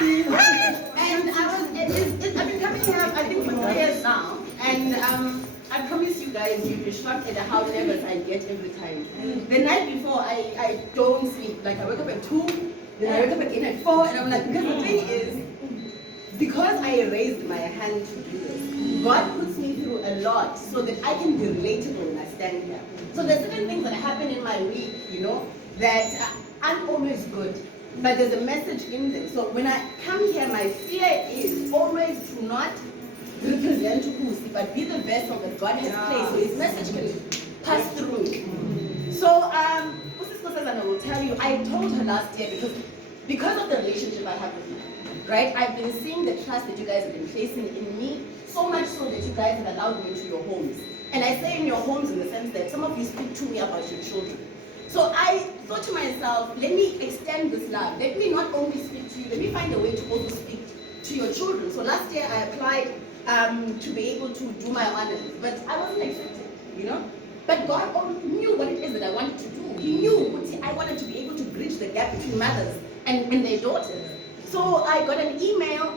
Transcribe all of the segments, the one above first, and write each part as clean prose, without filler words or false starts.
And I've been coming here, I think, for 2 years now. And I promise you guys, you'll be shocked at how nervous I get every time. The night before, I don't sleep. Like, I wake up at 2, then I wake up again at 4, and I'm like, because the thing is, because I raised my hand to do this, God puts me through a lot so that I can be relatable when I stand here. So there's certain things that happen in my week, you know, that aren't always good, but there's a message in them. So when I come here, my fear is always to not represent Kusi, but be the vessel that God has placed so his message can pass through me. So, and I will tell you, I told her last year because of the relationship I have with you, right? I've been seeing the trust that you guys have been placing in me, so much so that you guys have allowed me into your homes. And I say in your homes in the sense that some of you speak to me about your children. So I thought to myself, let me extend this love. Let me not only speak to you, let me find a way to also speak to your children. So last year I applied to be able to do my honors, but I wasn't accepted, you know? But God knew what it is that I wanted to do. He knew I wanted to be able to bridge the gap between mothers and their daughters. So I got an email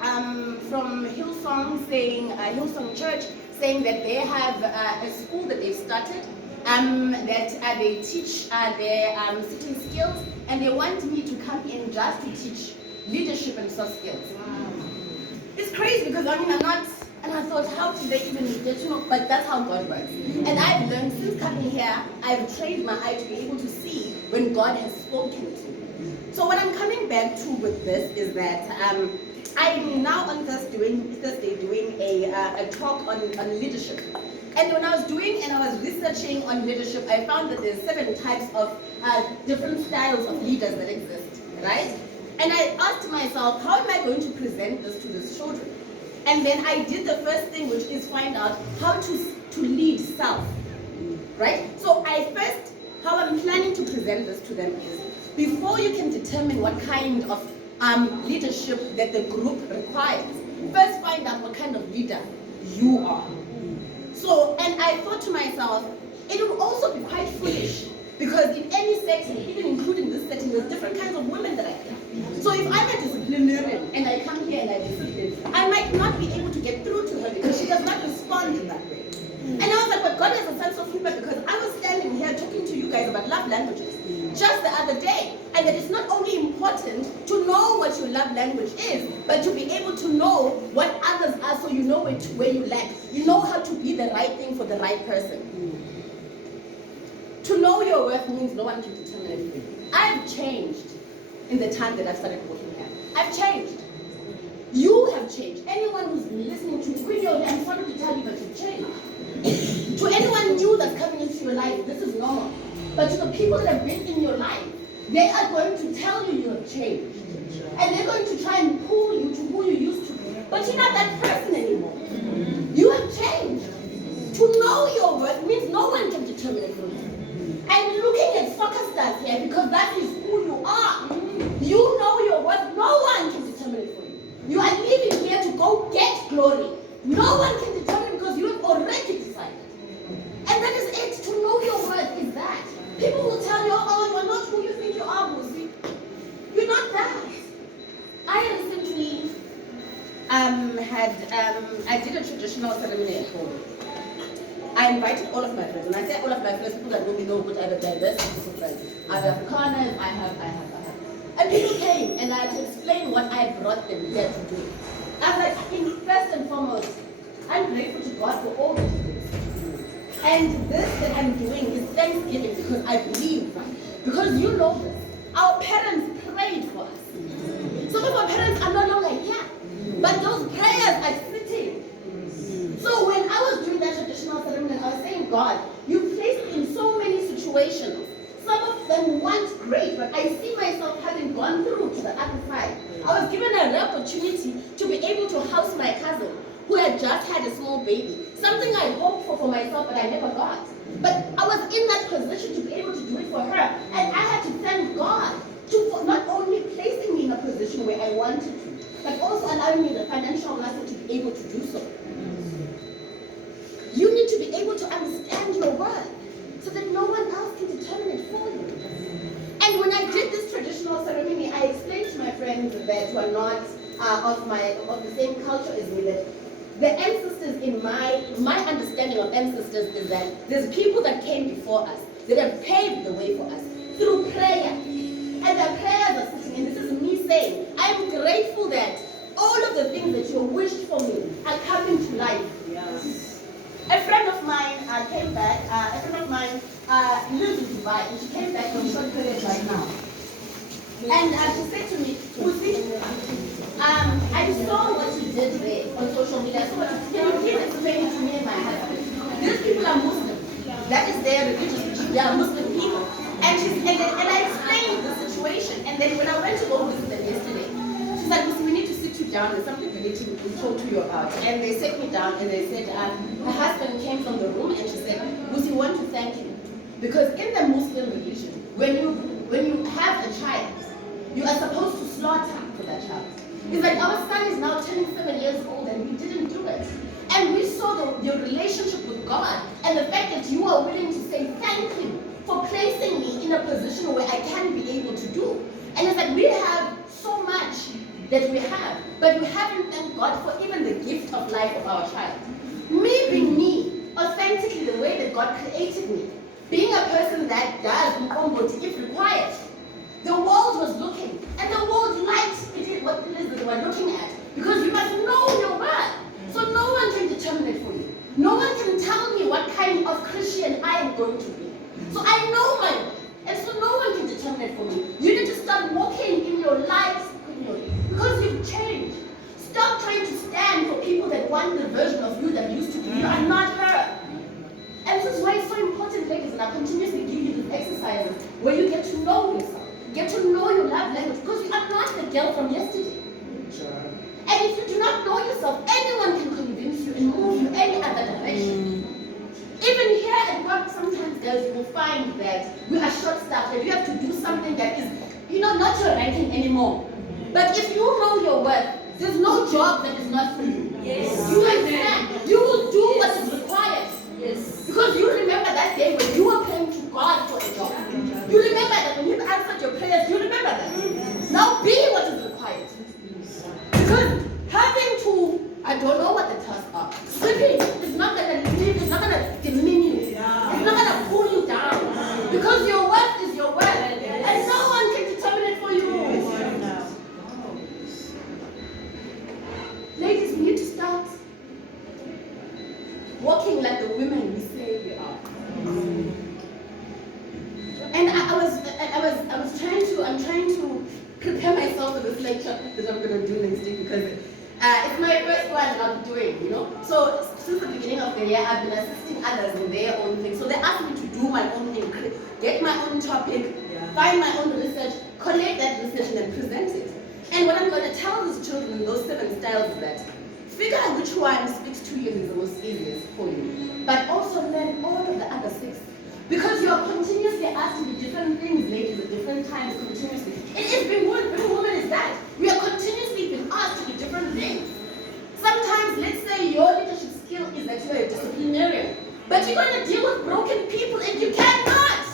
from Hillsong Hillsong Church saying that they have a school that they've started that they teach their sitting skills, and they want me to come in just to teach leadership and soft skills. Wow. It's crazy because I mean I'm not, and I thought how did they even get to know, but that's how God works. And I've learned since coming here, I've trained my eye to be able to see when God has spoken to me. So what I'm coming back to with this is that I'm now on Thursday doing a talk on leadership. And when I was researching on leadership, I found that there's 7 types of different styles of leaders that exist, right? And I asked myself, how am I going to present this to these children? And then I did the first thing, which is find out how to lead self, right? So how I'm planning to present this to them is, before you can determine what kind of leadership that the group requires, first find out what kind of leader you are. So, and I thought to myself, it will also be quite foolish, because in any setting, even including this setting, there's different kinds of women that I have. So if I'm a disciplinarian and I come here and I discipline, I might not be able to get through to her because she does not respond in that way. And I was like, but God has a sense of humor, because I was standing here talking to you guys about love languages just the other day, and that it's not only important to know what your love language is, but to be able to know what others are, so you know where you lack. You know how to be the right thing for the right person. To know your worth means no one can determine anything. I've changed in the time that I've started working here. I've changed. You have changed. Anyone who's been listening to me, I'm sorry to tell you, but you've changed. To anyone new that's coming into your life, this is normal. But to the people that have been in your life, they are going to tell you have changed. And they're going to try and pull you to who you used to be. But you're not that person anymore. You have changed. To know your worth means no one can determine it for you. I'm looking at soccer stars here because that is who you are. You know your worth. No one can determine it for you. You are living here to go get glory. No one can determine it because you have already decided. And that is it. To know your worth is that. People will tell you, oh, you're not who you think you are, Musi. You're not that. I recently I did a traditional ceremony at home. I invited all of my friends. When I say all of my friends, people that don't know what other diverse group of friends. I have Afrikaners, I have. And people came, and I had to explain what I brought them here to do. I was like, first and foremost, I'm grateful to God for all that He did. And this that I'm doing is thanksgiving, because I believe, because you know this. Our parents prayed for us. Some of our parents are no longer here, but those prayers are sitting. So when I was doing that traditional ceremony, I was saying, God, you placed me in so many situations. Some of them weren't great, but I see myself having gone through to the other side. I was given an opportunity to be able to house my cousin, who had just had a small baby. Something I hoped for myself, but I never got. But I was in that position to be able to do it for her. And I had to thank God for not only placing me in a position where I wanted to, but also allowing me the financial muscle to be able to do so. You need to be able to understand your worth so that no one else can determine it for you. And when I did this traditional ceremony, I explained to my friends that were not of the same culture as me, that the ancestors, in my understanding of ancestors, is that there's people that came before us that have paved the way for us through prayer. And the prayers are sitting, and this is me saying, I'm grateful that all of the things that you wished for me are coming to life. Yes. A friend of mine came back, lives in Dubai, and she came back from short period right now. And she said to me, Uzi, I saw what you did there on social media. So can you please explain it to me and my husband? These people are Muslim. That is their religious, they are Muslim people. And I explained the situation. And then when I went to go visit them yesterday, she's like, Uzi, we need to sit you down. There's something we need to talk to you about. And they sat me down and they said, her husband came from the room and she said, Uzi, we want to thank you. Because in the Muslim religion, when you have a child, you are supposed to slaughter for that child. It's like our son is now turning 7 years old and we didn't do it. And we saw your relationship with God and the fact that you are willing to say thank you for placing me in a position where I can be able to do. And it's like we have so much that we have, but we haven't thanked God for even the gift of life of our child. Me being me, authentically the way that God created me, being a person that does mkomboti if required. The world was looking, and the world liked it what it is that they were looking at, because you must know your worth. So no one can determine it for you. No one can tell me what kind of Christian I am going to be. So I know my worth, and so no one can determine it for me. You need to start walking in your lives because you've changed. Stop trying to stand for people that want the version of you that used to be. You are not her. And this is why it's so important, ladies, and I continuously give you these exercises where you get to know yourself. Get to know your love language, because you are not the girl from yesterday. And if you do not know yourself, anyone can convince you and move you any other direction. Even here at work, sometimes, girls, you will find that we are short-staffed and you have to do something that is, not your ranking anymore. But if you know your worth, there's no job that is not for you. Yes. You understand? You will do what is required. Yes. Because you remember that day when you were praying to God for a job. You remember that when you answered your prayers, you remember that. Now be what is required. Because having to, I don't know what the tasks are. Sleeping is not going to leave, it's not going to diminish you. It's not going to pull you down. Because your worth is your worth. And no one can determine it for you. Ladies, we need to start walking like the women we say we are. And I'm trying to prepare myself for this lecture that I'm going to do next week, because it's my first one that I'm doing, So since the beginning of the year, I've been assisting others in their own thing. So they asked me to do my own thing, get my own topic, find my own research, collect that research, and then present it. And what I'm going to tell these children in those 7 styles is that figure out which one speaks to you and is the most easiest for you. But also learn all of the other 6. Because you are continuously asked to do different things, ladies, at different times, continuously. It is being woman is that. We are continuously being asked to do different things. Sometimes, let's say your leadership skill is that you're a disciplinarian. But you're going to deal with broken people and you cannot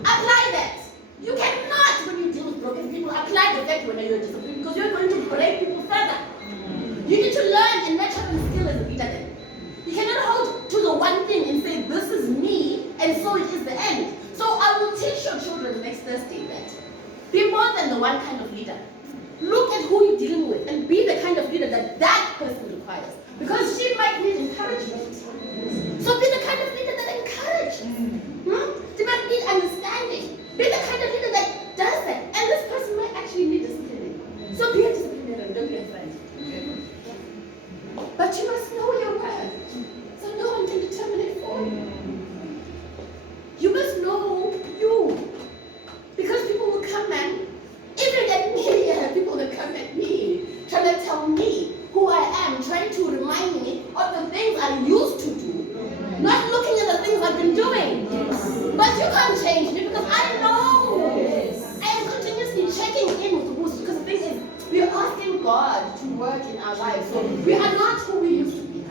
apply that. You cannot, when you deal with broken people, apply the fact when you're disciplined, because you're going to break people further. You need to learn and nurture the skill as a leader then. You cannot hold to the one thing and say, this is me, and so it is the end. So I will teach your children next Thursday that be more than the one kind of leader. Look at who you're dealing with and be the kind of leader that that person requires. Because she might need encouragement. So be the kind of leader that encourages. She might need understanding. Be the kind of leader that does that. And this person might actually need discipline. So be a disciplinarian, don't be a friend. But you must know your worth. So no one can determine it for you. You must know you. Because people will come and, even at me, people will come at me, trying to tell me who I am, trying to remind me of the things I used to do, not looking at the things I've been doing. But you can't change me because I know. I am continuously checking in with who's, because the thing is, we are asking God to work in our lives. So we are not who we used to be.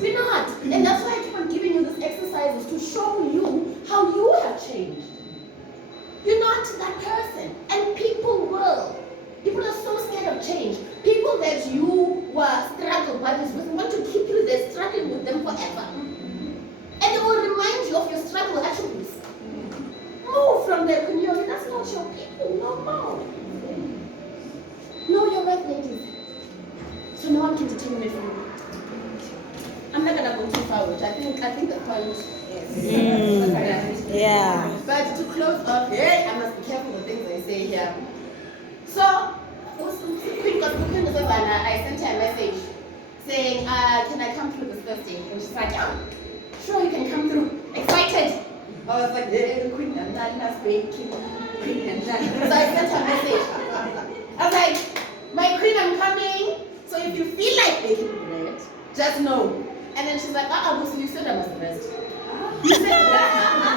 We're not. And that's why I keep on giving you these exercises to show you how you have changed. You're not that person. And people will. People are so scared of change. you were struggle buddies with, want to keep you there struggling with them forever. And they will remind you of your struggle attributes. Move from there, Kunyoli. That's not your people. No more. Know your worth, ladies. So no one can determine it from you. I'm not gonna go too far, which I think the point is. Yeah. But to close off, I must be careful with things I say here. So, I sent her a message saying, can I come through this Thursday? And she's like, yeah, sure, you can come through. Excited. I was like, Queen and Nana's baking. Queen and Nana. So I sent her a message. I was like, my queen, I'm coming. So if you feel like baking bread, just know. And then she's like, you said I must rest. You said rest.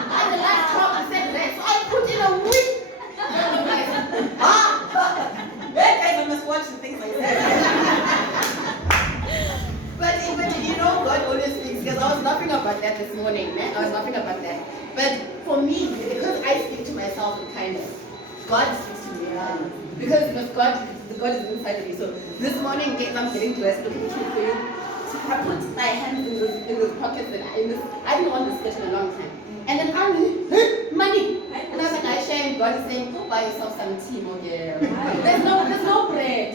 And the last time I said rest. So I put in a week. Guys, I must watch the things I say. but you know, God always speaks, because I was laughing about that this morning, man. I was laughing about that. But for me, because I speak to myself in kindness, God speaks to me. Because with God is inside of me. So this morning, guys, I'm getting dressed, looking cute for you. So I put my hands in those pockets, and I didn't want this skirt in a long time. And then money. And I was like, I shame. God is saying, go buy yourself some tea, okay? There's no bread.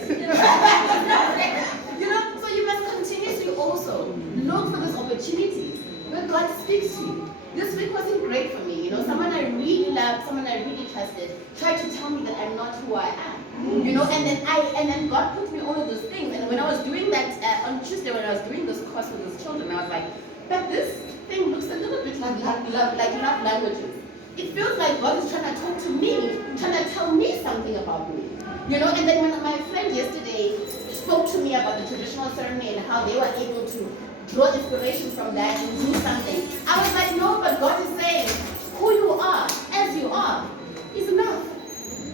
You know, so you must continuously also look for those opportunities where God speaks to you. This week wasn't great for me. You know, someone I really loved, someone I really trusted, tried to tell me that I'm not who I am. You know, and then God put me all of those things. And when I was doing that on Tuesday, when I was doing this course with those children, I was like, but this thing looks a little bit like love languages. It feels like God is trying to talk to me, trying to tell me something about me. You know, and then when my friend yesterday spoke to me about the traditional ceremony and how they were able to draw inspiration from that and do something, I was like, no, but God is saying, who you are, as you are, is enough.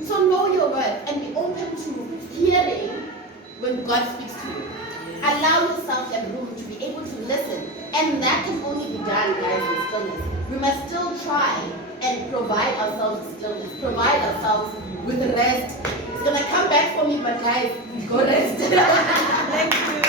So know your worth and be open to hearing when God speaks to you. Allow yourself that room to be able to listen. And that can only be done, guys, in stillness. We must still try and provide ourselves with stillness, provide ourselves with rest. It's going to come back for me, but guys, go rest. Thank you.